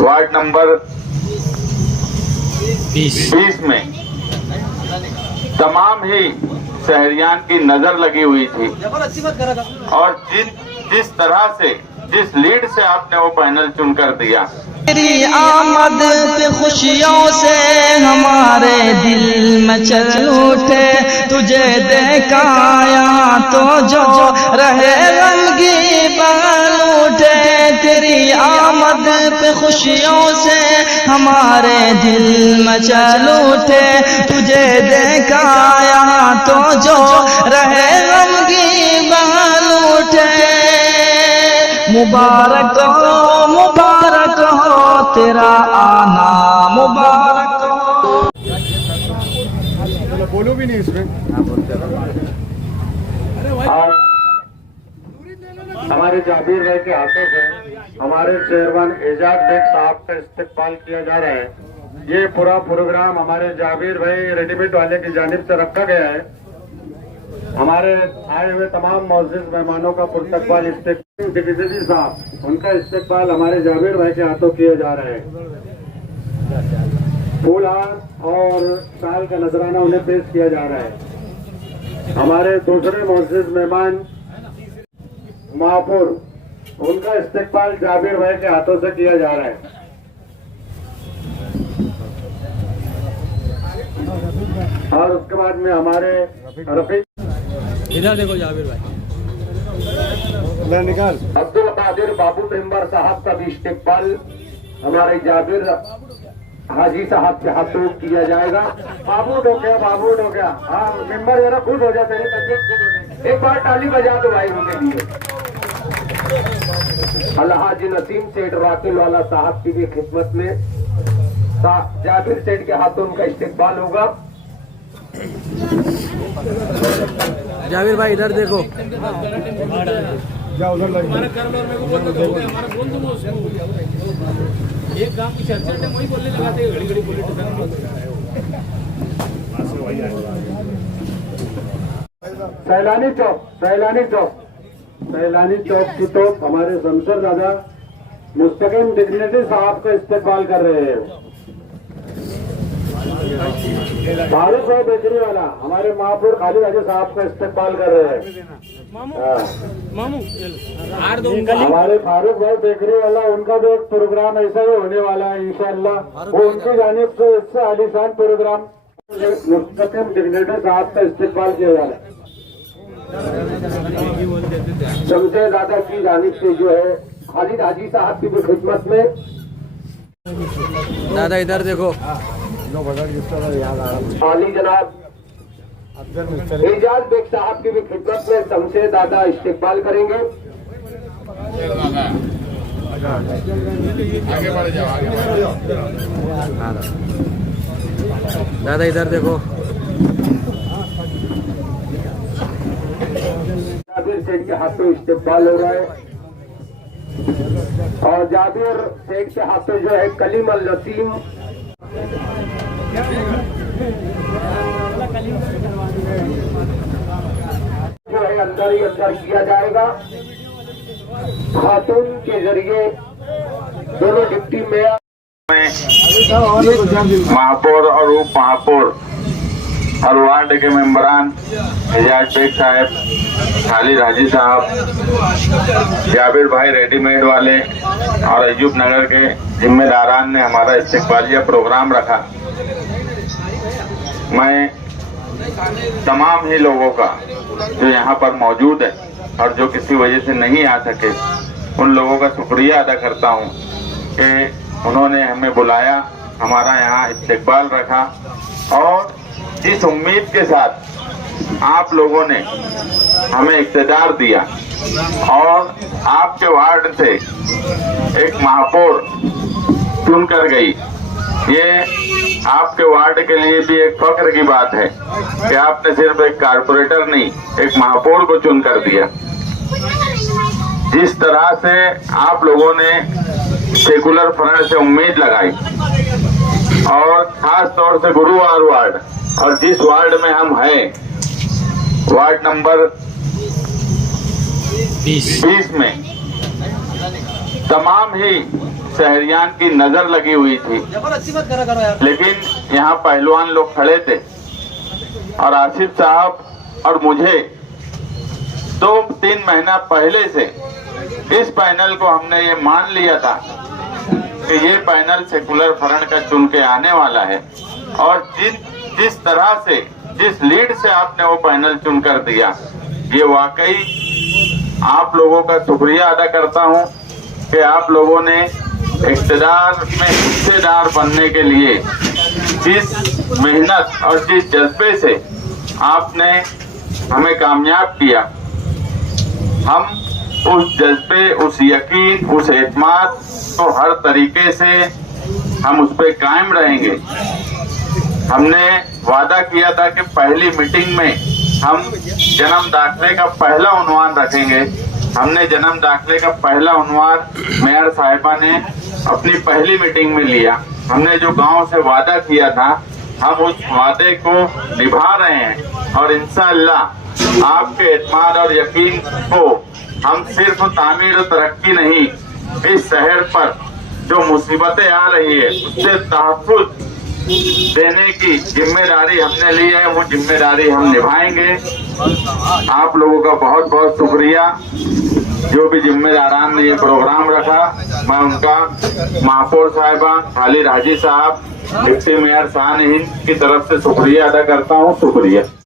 Ward number 20 में तमाम ही शहरियान की नजर लगी हुई थी और जिस तरह से जिस लीड से आपने वो पैनल चुनकर दिया, तेरी आमद पे खुशियों से हमारे दिल मचल उठे, तुझे देखा यहाँ तो जो रहे रंगी बन उठे। तेरी आमद पे खुशियों से हमारे दिल मचल उठे, तुझे देखा यहाँ तो जो रहे रंगी बन उठे। मुबारक हो मुबारक हो तेरा आना, मुबारक हो। बोलो भी नहीं इसमें। हमारे जाबिर भाई के हाथों से हमारे चेयरमैन एजाज बेग साहब का इस्तेकबाल किया जा रहा है। ये पूरा प्रोग्राम हमारे जाबिर भाई रेडीमेड वाले की जानिब से रखा गया है। हमारे आए हुए तमाम मौजूद मेहमानों का पुरतकबाल डिविजनरी साहब, उनका इस्तेकबाल हमारे जाबिर भाई के हाथों किया जा रहा है। फूलहार और साल का नजराना उन्हें पेश किया जा रहा है। हमारे दूसरे मौजूद मेहमान महापुर, उनका इस्तेकबाल जाबिर भाई के हाथों से किया जा रहा है। और उसके बाद में हमारे रफीक, इधर देखो जाबिर भाई, निकाल अब्दुल कादिर बाबू मेंबर साहब का भी इस्तेकबाल हमारे जाबिर हाजी साहब के हाथों किया जाएगा। बाबू डोक्या, बाबू डोक्या, हाँ मेंबर जरा खुश हो जाते हैं। एक बार ताली बजा दो भाई उनके लिए। अलहाजी नसीम सेठ वाकिल वाला साहब की भी खिदमत में जाबिर सेठ के हाथों उनका इस्तेकबाल होगा। जाबिर भाई इधर देखो, जा उधर लग एक काम की चर्चा है, वही बोलने लगाते हैं, घड़ी घड़ी बोले सैलानी चौक, सैलानी चौक, सैलानी चौक की तो हमारे शमशेर दादा मुस्तकिम डिग्निटी साहब का इस्तेकबाल कर रहे हैं। फारूक भाई बेकरी वाला हमारे महापुर खाली राजे साहब का इस्तेकबाल कर रहे हैं। मामू हमारे फारूक भाई बेकरी वाला, उनका भी एक प्रोग्राम ऐसा ही होने वाला है इंशाअल्लाह। वो उनकी जानिब से इससे आलीशान प्रोग्राम मुस्तकिम डिग्निटी साहब का इस्तेकबाल किया जा रहा है। शमशेर दादा की जानिब से जो है खालिद हाजी साहब की भी खिदमत में। दादा इधर देखो, आली जनाब एजाज बेग साहब की भी खिदमत में शमशेर दादा इस्तेकबाल करेंगे। दादा इधर देखो, जाबिर सेठ के हाथों इस्तेकबाल हो रहा है और जाबिर सेठ के हाथों जो है कलीम अल नसीम जो है अंदर ही अंदर किया जाएगा। खातून के जरिए दोनों डिप्टी मेयर महापौर और उप महापौर और वार्ड के मेंबरान एजाज बेग साहब, खालिद हाजी साहब, जाबिर भाई रेडीमेड वाले और अयूब नगर के जिम्मेदारान ने हमारा इस्तेकबालिया प्रोग्राम रखा। मैं तमाम ही लोगों का जो यहाँ पर मौजूद है और जो किसी वजह से नहीं आ सके, उन लोगों का शुक्रिया अदा करता हूँ कि उन्होंने हमें बुलाया, हमारा यहाँ इस्तेकबाल रखा और जिस उम्मीद के साथ आप लोगों ने हमें इक़्तिदार दिया और आपके वार्ड से एक महापौर चुन कर गई, ये आपके वार्ड के लिए भी एक फख्र की बात है कि आपने सिर्फ एक कारपोरेटर नहीं, एक महापौर को चुन कर दिया। जिस तरह से आप लोगों ने सेकुलर फ्रंट से उम्मीद लगाई और खास तौर से गुरुवार वार्ड और जिस वार्ड में हम हैं, वार्ड नंबर 20 में तमाम ही शहरियान की नजर लगी हुई थी, लेकिन यहाँ पहलवान लोग खड़े थे और आसिफ साहब और मुझे 2-3 महीना पहले से इस पैनल को हमने ये मान लिया था कि ये पैनल सेकुलर फ्रंट का चुन के आने वाला है। और जिस तरह से, जिस लीड से आपने वो पैनल चुन कर दिया, ये वाकई आप लोगों का शुक्रिया अदा करता हूँ कि आप लोगों ने इक़्तिदार में हिस्सेदार बनने के लिए जिस मेहनत और जिस जज्बे से आपने हमें कामयाब किया, हम उस जज्बे, उस यकीन, उस एतमाद को हर तरीके से हम उस पर कायम रहेंगे। हमने वादा किया था कि पहली मीटिंग में हम जन्म दाखिले का पहला उन्वान रखेंगे। हमने जन्म दाखिले का पहला उन्वान मेयर साहिबा ने अपनी पहली मीटिंग में लिया। हमने जो गांव से वादा किया था, हम उस वादे को निभा रहे हैं और इंशाअल्लाह आपके एतमाद और यकीन को हम सिर्फ तामीर और तरक्की नहीं, इस शहर पर जो मुसीबतें आ रही है उससे तहफ़्फ़ुज़ देने की जिम्मेदारी हमने ली है, वो जिम्मेदारी हम निभाएंगे। आप लोगों का बहुत बहुत शुक्रिया। जो भी जिम्मेदारान ने ये प्रोग्राम रखा, मैं उनका महापौर साहिबा खालिद हाजी साहब, डिप्टी मेयर शान हिंद की तरफ से शुक्रिया अदा करता हूँ। शुक्रिया।